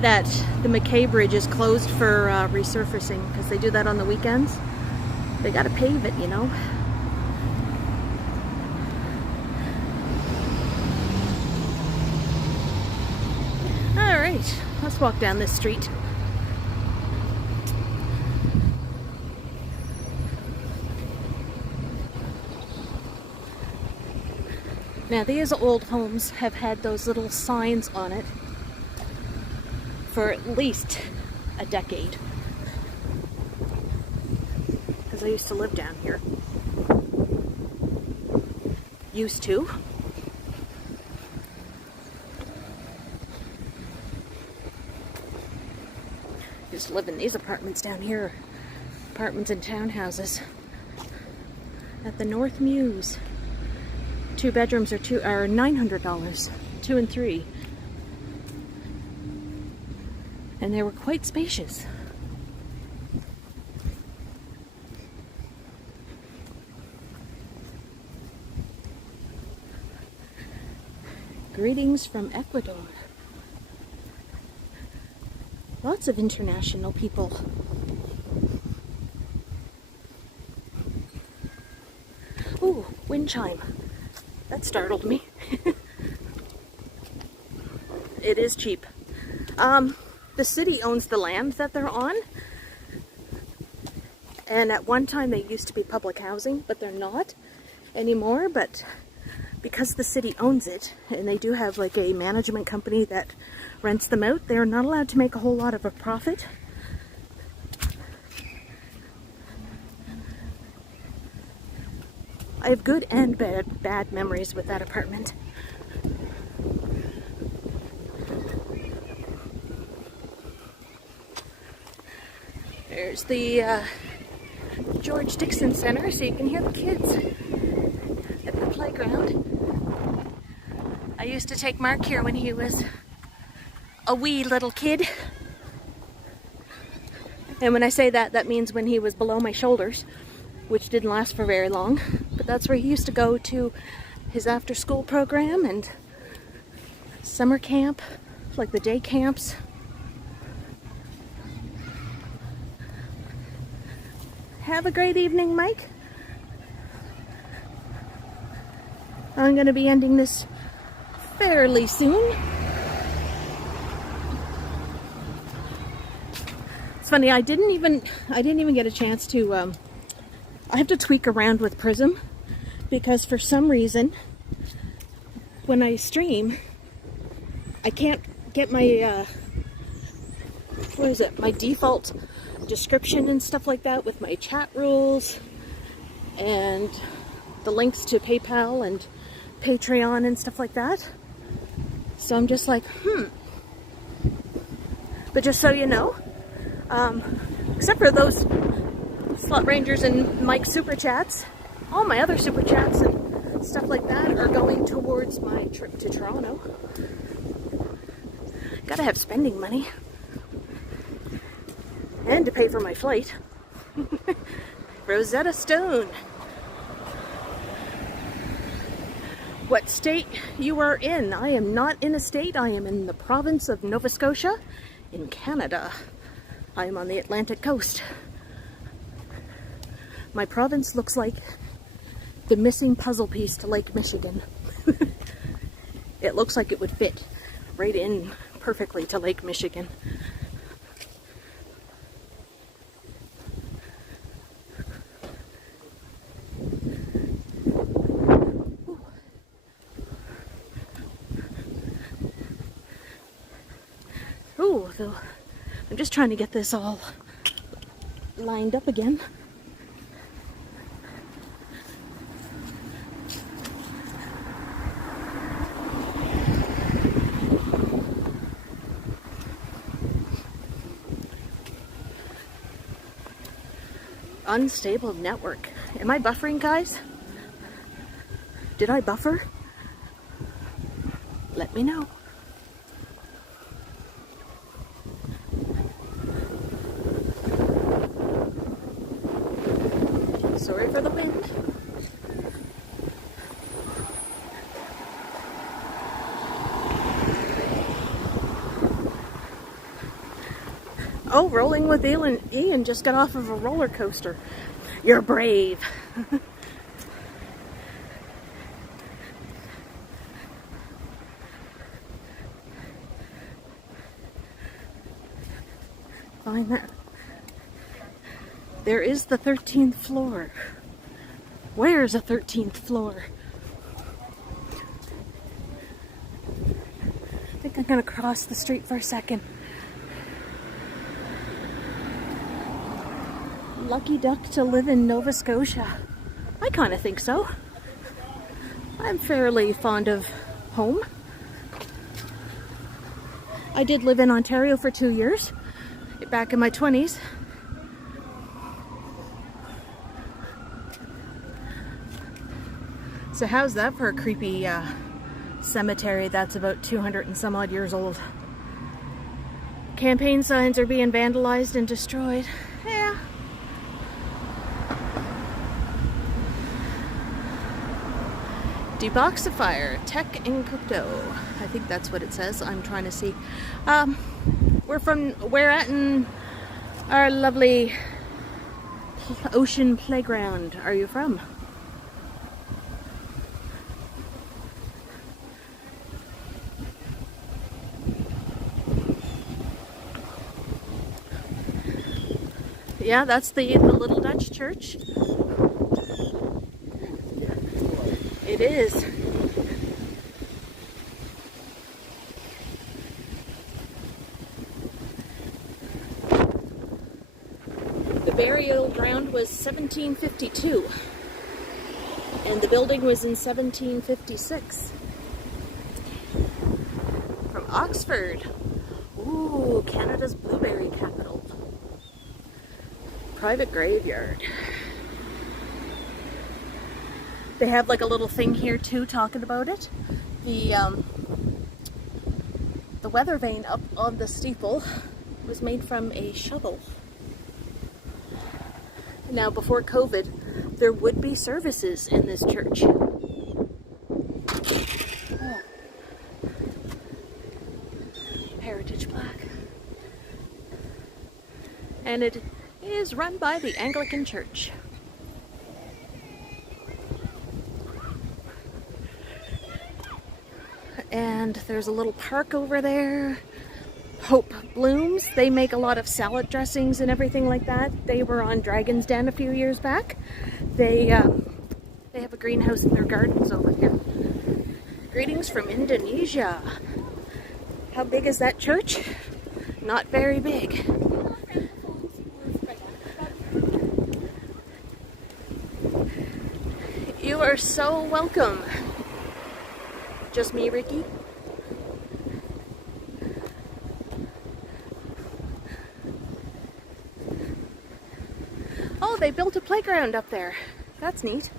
that the McKay Bridge is closed for resurfacing because they do that on the weekends. They gotta pave it, you know. Alright, let's walk down this street. Now these old homes have had those little signs on it for at least a decade. Because I used to live down here. Used to. Used to live in these apartments down here. Apartments and townhouses. at the North Mews. 2 bedrooms are $900, 2 and 3. And they were quite spacious. Greetings from Ecuador. Lots of international people. Ooh, wind chime. That startled me. It is cheap. The city owns the land that they're on. And at one time they used to be public housing, but they're not anymore. But because the city owns it, and they do have like a management company that rents them out, they're not allowed to make a whole lot of a profit. I have good and bad memories with that apartment. There's the George Dixon Center, so you can hear the kids at the playground. I used to take Mark here when he was a wee little kid. And when I say that, that means when he was below my shoulders, which didn't last for very long. But that's where he used to go to his after-school program and summer camp, like the day camps. Have a great evening, Mike. I'm going to be ending this fairly soon. It's funny, I didn't even get a chance to I have to tweak around with Prism because for some reason when I stream I can't get my my default description and stuff like that with my chat rules and the links to PayPal and Patreon and stuff like that. So I'm just like, But just so you know, except for those Slut Rangers and Mike super chats, all my other super chats and stuff like that are going towards my trip to Toronto. Gotta have spending money. And to pay for my flight. Rosetta Stone. What state you are in? I am not in a state. I am in the province of Nova Scotia in Canada. I am on the Atlantic coast. My province looks like the missing puzzle piece to Lake Michigan. It looks like it would fit right in perfectly to Lake Michigan. Ooh, though, I'm just trying to get this all lined up again. Unstable network. Am I buffering, guys? Did I buffer? Let me know. Sorry for the wind. Oh, rolling with Ian just got off of a roller coaster. You're brave. Find that. There is the 13th floor. Where's the 13th floor? I think I'm gonna cross the street for a second. Lucky duck to live in Nova Scotia. I kind of think so. I'm fairly fond of home. I did live in Ontario for 2 years, back in my 20s. So how's that for a creepy cemetery that's about 200 and some odd years old? Campaign signs are being vandalized and destroyed. Yeah. Deboxifier, tech and crypto. I think that's what it says. I'm trying to see. We're at in our lovely ocean playground. Are you from? Yeah, that's the little Dutch church. It is. The burial ground was 1752, and the building was in 1756. From Oxford. Ooh, Canada's blueberry capital. Private graveyard. They have like a little thing here too talking about it. The weather vane up on the steeple was made from a shovel. Now before COVID, there would be services in this church. Oh. Heritage plaque. And it is run by the Anglican Church. And there's a little park over there. Hope Blooms. They make a lot of salad dressings and everything like that. They were on Dragon's Den a few years back. They have a greenhouse in their gardens over here. Greetings from Indonesia. How big is that church? Not very big. You are so welcome. Just me, Ricky? Oh, they built a playground up there. That's neat.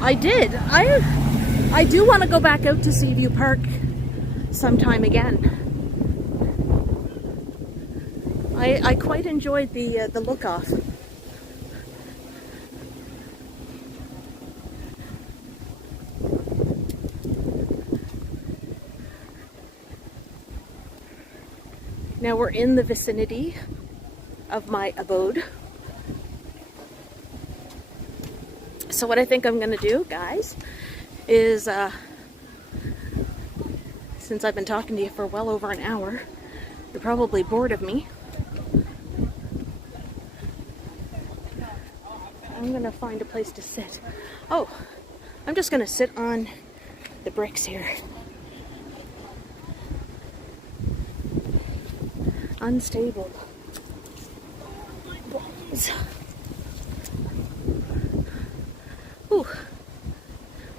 I did. I do want to go back out to Seaview Park sometime again. I quite enjoyed the look off. Now we're in the vicinity of my abode. So what I think I'm gonna do, guys, is since I've been talking to you for well over an hour, you're probably bored of me. I'm gonna find a place to sit. Oh, I'm just gonna sit on the bricks here. Unstable. Ooh.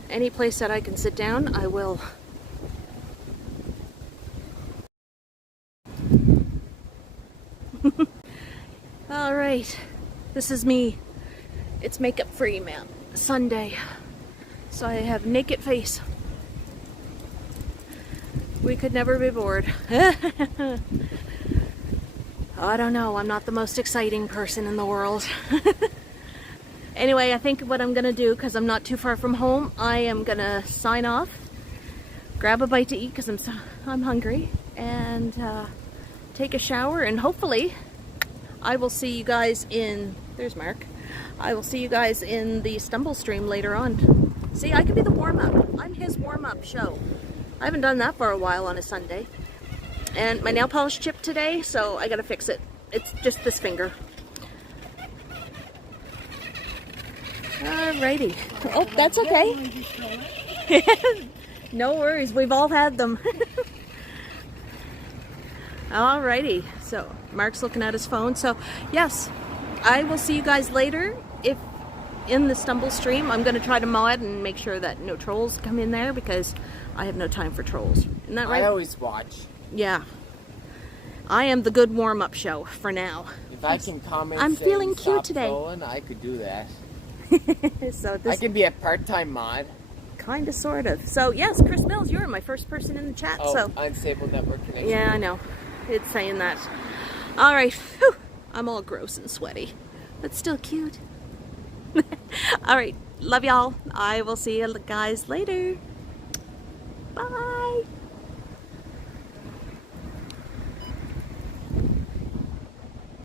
Any place that I can sit down, I will. All right, this is me. It's makeup free, man. Sunday. So I have naked face. We could never be bored. I don't know, I'm not the most exciting person in the world. Anyway, I think what I'm gonna do, because I'm not too far from home, I am gonna sign off, grab a bite to eat because I'm hungry, and take a shower, and hopefully I will see you guys in, there's Mark, I will see you guys in the Stumble stream later on. See, I could be the warm-up. I'm his warm-up show. I haven't done that for a while on a Sunday. And my nail polish chipped today, so I gotta fix it. It's just this finger. Alrighty. Oh, that's okay. No worries, we've all had them. Alrighty, so Mark's looking at his phone. So yes, I will see you guys later. in the stumble stream. I'm going to try to mod and make sure that no trolls come in there because I have no time for trolls. Isn't that right? I always watch. Yeah. I am the good warm-up show for now. If I can comment, I'm saying, feeling cute "Stop today." trolling," I could do that. So I this can be a part-time mod. kind of, sort of. So yes, Chris Mills, you're my first person in the chat. Oh, So unstable network connection. yeah, I know. It's saying that. All right. Whew. I'm all gross and sweaty, but still cute. All right. Love y'all. I will see you guys later.